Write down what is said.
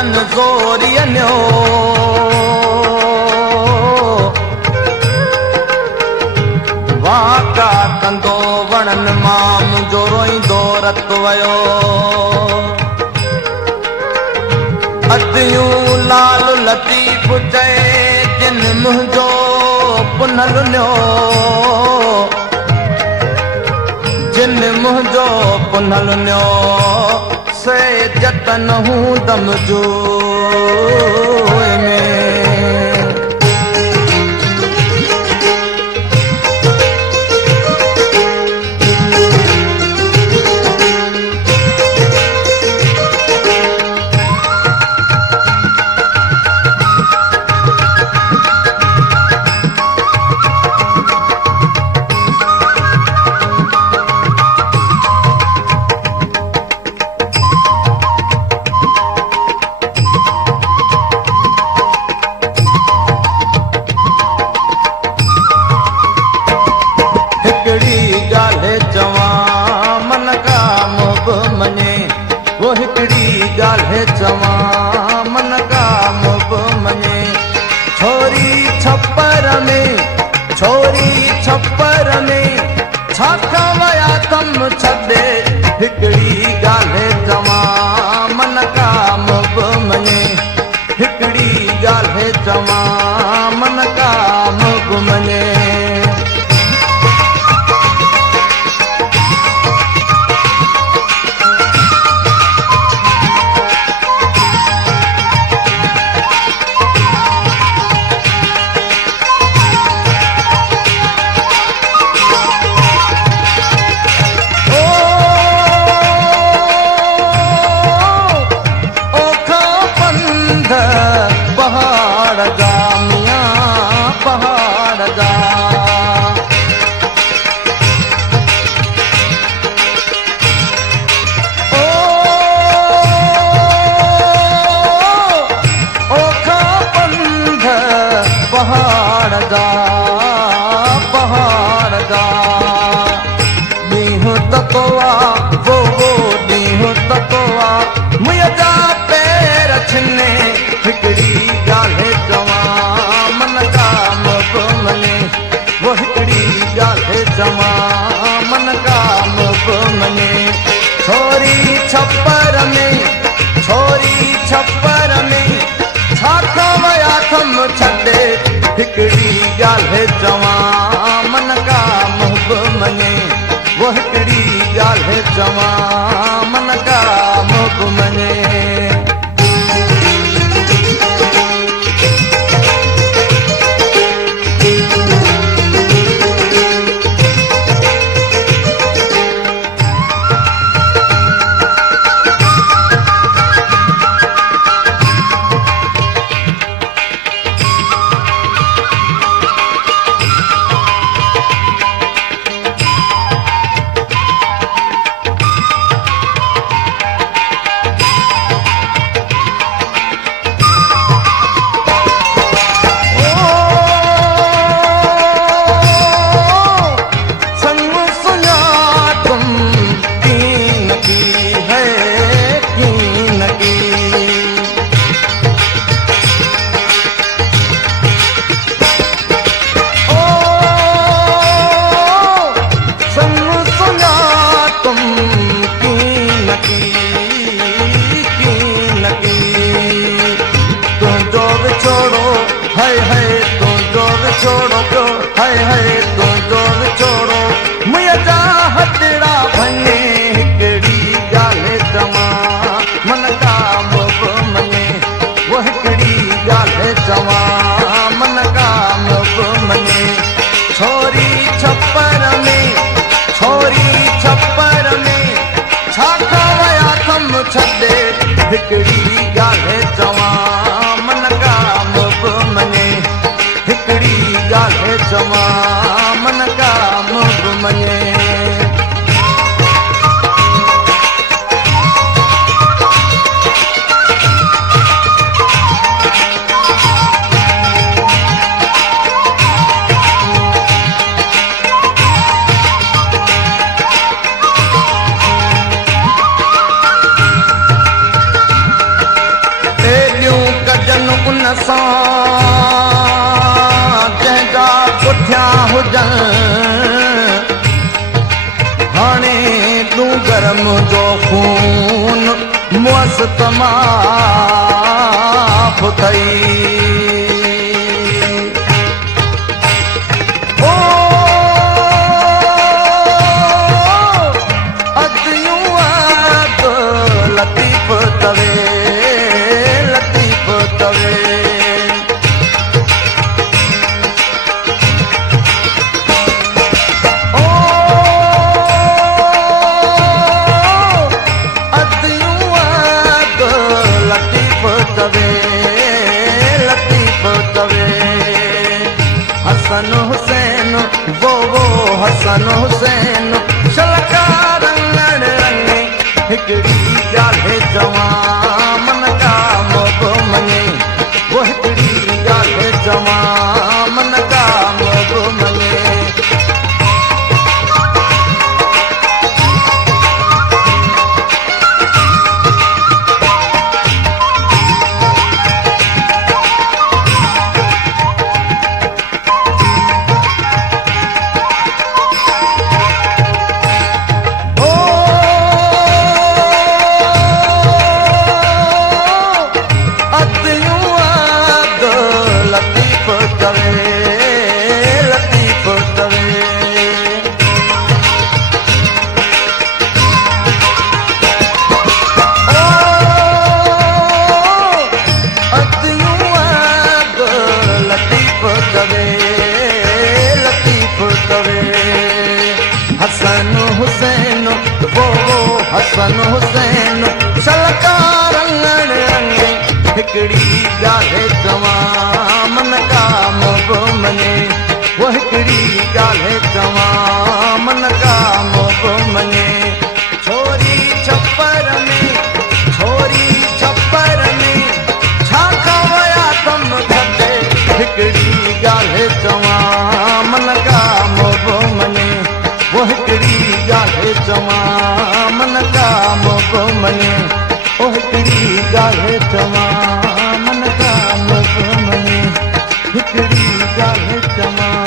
वणन ज़ोरियनो वाका कंदो वणन मां मुंहिंजो रोईंदो रत वयो अतियूं लाल लतीफ़ चए जिन मुंहिंजो पुनल न्यो जिन मुंहिंजो पुनल न्यो से जतन हूं दम जो में चवां मन का मुब मने छोरी छप्पर में छाखा वया तम छदे हिकड़ी गाल्हि चवां मन का मुब मने हिकड़ी गाल्हि चवां मन का मुब मने पहाड़ जा मियां पहाड़ जा ओखा पंध पहाड़ जा ॾींहुं ततोआ वो ॾींहुं ततोआ मुंहिंजा पैर छिने हिकड़ी गाल्हि चवां मन का मुब मने वो हिकड़ी गाल्हि चवां मन का मुब मने छोरी छप्पर में छाखा वया थम छॾे हिकड़ी गाल्हि चवां मन का मुब मने वो हिकड़ी गाल्हि चवां मन का मुब मने छॾे हिकड़ी गाल्हि चवां मन का मुब मने हिकड़ी गाल्हि चवां मन का मुब मने सां जंहिंजा पुठियां हुजनि हाणे तूं गरम जो खून मुअस तमाम थई लतीफ़ तवे लतीफ़ तवे ओ अदियूं अद लतीफ़ तवे लतीफ़ तवे हसन हुसैन वो हसन हुसैन शलकार रंगे हिकड़ी ॻाल्हि चवां मन का मोब मञे वो हिकड़ी ॻाल्हि चवां मन का मोब मञे हसन हुसैन वो हसन हुसैन सलकार रंगे हिकड़ी ॻाल्हि चवां मन का मोब मञे वो हिकड़ी ॻाल्हि चवां मन का मोब मञे छोरी छप्पर में छा कवया तम खटे हिकड़ी ॻाल्हि चवां मन का मोब मञे वो हिकड़ी ॻाल्हि चवां मन का मोब मञे वो हिकड़ी ॻाल्हि चवां मन का मोब मञे हिकड़ी ॻाल्हि चवां